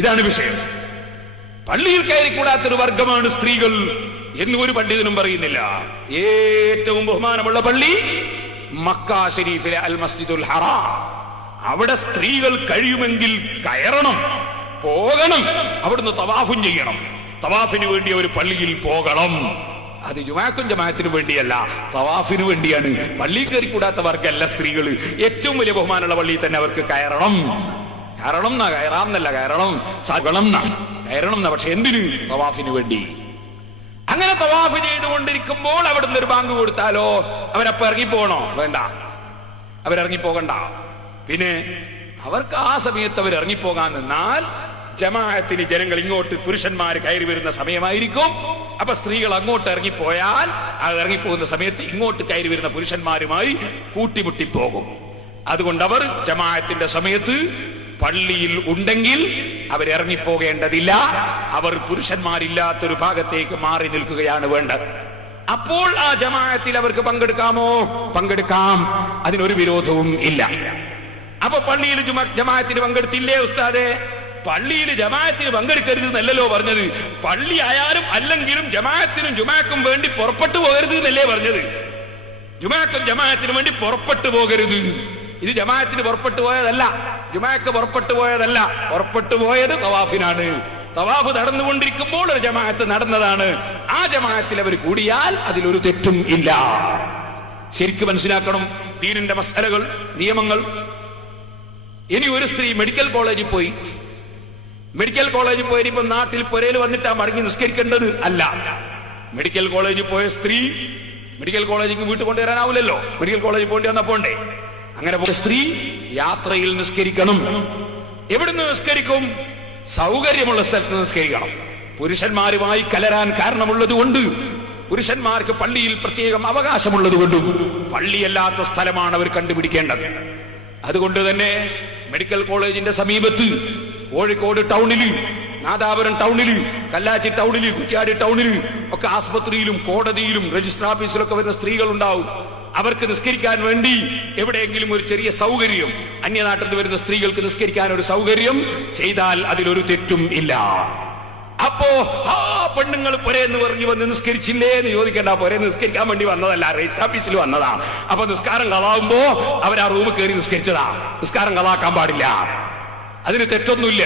ഇതാണ് വിഷയം. പള്ളിയിൽ കയറിക്കൂടാത്തൊരു വർഗമാണ് സ്ത്രീകൾ എന്ന് ഒരു പണ്ഡിതനും പറയുന്നില്ല. ഏറ്റവും ബഹുമാനമുള്ള പള്ളി മക്ക ശരീഫിലെ അൽ മസ്ജിദുൽ ഹറാം. അവിടെ സ്ത്രീകൾ കഴിയുമെങ്കിൽ കയറണം, പോകണം, അവിടുന്ന് തവാഫും ചെയ്യണം. തവാഫിന് വേണ്ടി അവർ പള്ളിയിൽ പോകണം. അത് ജുമാക്കും ജമാഅത്തിനു വേണ്ടിയല്ല, തവാഫിന് വേണ്ടിയാണ്. പള്ളി കയറിക്കൂടാത്ത വർഗമല്ല സ്ത്രീകൾ. ഏറ്റവും വലിയ ബഹുമാനമുള്ള പള്ളിയിൽ തന്നെ അവർക്ക് കയറണം. കയറണം എന്നാ, കയറാമെന്നല്ല, കയറണം എന്നാ. പക്ഷെ എന്തിന്? തവാഫിന് വേണ്ടി. അങ്ങനെ തവാഫ് ചെയ്തുകൊണ്ടിരിക്കുമ്പോൾ അവിടുന്ന് ഒരു ബാങ്ക് കൊടുത്താലോ അവരപ്പ ഇറങ്ങിപ്പോകണോ? വേണ്ട, അവരിറങ്ങിപ്പോകണ്ട. പിന്നെ അവർക്ക് ആ സമയത്ത് അവർ ഇറങ്ങിപ്പോകാൻ നിന്നാൽ ജമാഅത്തിന് ജനങ്ങൾ ഇങ്ങോട്ട് പുരുഷന്മാർ കയറി വരുന്ന സമയമായിരിക്കും. അപ്പൊ സ്ത്രീകൾ അങ്ങോട്ട് ഇറങ്ങിപ്പോയാൽ ആ ഇറങ്ങിപ്പോകുന്ന സമയത്ത് ഇങ്ങോട്ട് കയറി വരുന്ന പുരുഷന്മാരുമായി കൂട്ടിമുട്ടിപ്പോകും. അതുകൊണ്ട് അവർ ജമാഅത്തിന്റെ സമയത്ത് പള്ളിയിൽ ഉണ്ടെങ്കിൽ അവരിറങ്ങിപ്പോകേണ്ടതില്ല. അവർ പുരുഷന്മാരില്ലാത്തൊരു ഭാഗത്തേക്ക് മാറി നിൽക്കുകയാണ് വേണ്ടത്. അപ്പോൾ ആ ജമാഅത്തിൽ അവർക്ക് പങ്കെടുക്കാമോ? പങ്കെടുക്കാം, അതിനൊരു വിരോധവും ഇല്ല. അപ്പൊ പള്ളിയിൽ ജമാഅത്തിന് പങ്കെടുത്തില്ലേ ഉസ്താദെ? പള്ളിയിൽ ജമാഅത്തിന് പങ്കെടുക്കരുത് എന്നല്ലല്ലോ പറഞ്ഞത്. പള്ളി ആയാലും അല്ലെങ്കിലും ജമാഅത്തിനും ജുമാക്കും വേണ്ടി പുറപ്പെട്ടു പോകരുത് എന്നല്ലേ പറഞ്ഞത്. ജുമാക്കും ജമാഅത്തിനും വേണ്ടി പുറപ്പെട്ടു പോകരുത്. ഇത് ജമാഅത്തിന് പുറപ്പെട്ടു പോയതല്ല, ജുമാക്ക് പുറപ്പെട്ടു പോയതല്ല. പുറപ്പെട്ടു പോയത് തവാഫിനാണ്. തവാഫ് നടന്നുകൊണ്ടിരിക്കുമ്പോൾ ഒരു ജമാഅത്ത് നടന്നതാണ്. ആ ജമാഅത്തിൽ അവർ കൂടിയാൽ അതിലൊരു തെറ്റും ഇല്ല. ശരിക്കും മനസ്സിലാക്കണം ദീനിന്റെ മസലകൾ, നിയമങ്ങൾ. ഇനി ഒരു സ്ത്രീ മെഡിക്കൽ കോളേജിൽ പോയി, മെഡിക്കൽ കോളേജിൽ പോയി ഇപ്പൊ നാട്ടിൽ പുരയിൽ വന്നിട്ടാ മടങ്ങി നിസ്കരിക്കേണ്ടത് അല്ല. മെഡിക്കൽ കോളേജിൽ പോയ സ്ത്രീ മെഡിക്കൽ കോളേജിൽ വീട്ടിൽ കൊണ്ടുവരാനാവില്ലല്ലോ, മെഡിക്കൽ കോളേജിൽ പോകേണ്ടി വന്നാ പോണ്ടേ. അങ്ങനെ പോയ സ്ത്രീ യാത്രയിൽ നിസ്കരിക്കണം. എവിടുന്ന് നിസ്കരിക്കും? സൗകര്യമുള്ള സ്ഥലത്ത് നിസ്കരിക്കണം. പുരുഷന്മാരുമായി കലരാൻ കാരണമുള്ളത് കൊണ്ട്, പുരുഷന്മാർക്ക് പള്ളിയിൽ പ്രത്യേകം അവകാശമുള്ളത് കൊണ്ടും പള്ളിയല്ലാത്ത സ്ഥലമാണ് അവർ കണ്ടുപിടിക്കേണ്ടത്. അതുകൊണ്ട് തന്നെ മെഡിക്കൽ കോളേജിന്റെ സമീപത്ത് കോഴിക്കോട് ടൗണില്, നാദാപുരം ടൗണില്, കല്ലാച്ചി ടൗണില്, കുറ്റ്യാടി ടൗണില് ഒക്കെ ആസ്പത്രിയിലും കോടതിയിലും രജിസ്റ്റർ ഓഫീസിലൊക്കെ വരുന്ന സ്ത്രീകൾ ഉണ്ടാവും. അവർക്ക് നിസ്കരിക്കാൻ വേണ്ടി എവിടെയെങ്കിലും ഒരു ചെറിയ സൗകര്യം, അന്യനാട്ടിൽ നിന്ന് വരുന്ന സ്ത്രീകൾക്ക് നിസ്കരിക്കാൻ ഒരു സൗകര്യം ചെയ്താൽ അതിലൊരു തെറ്റും ഇല്ല. അപ്പോ പെണ്ണുങ്ങൾ പൊരേന്ന് പറഞ്ഞു വന്ന് നിസ്കരിച്ചില്ലേ എന്ന് ചോദിക്കേണ്ട. പൊരേ നിസ്കരിക്കാൻ വേണ്ടി വന്നതല്ല, രജിസ്റ്റർ ഓഫീസിൽ വന്നതാ. അപ്പൊ നിസ്കാരം കളാവുമ്പോ അവർ ആ റൂമിൽ കയറി നിസ്കരിച്ചതാ. നിസ്കാരം കളാക്കാൻ പാടില്ല, അതിന് തെറ്റൊന്നുമില്ല.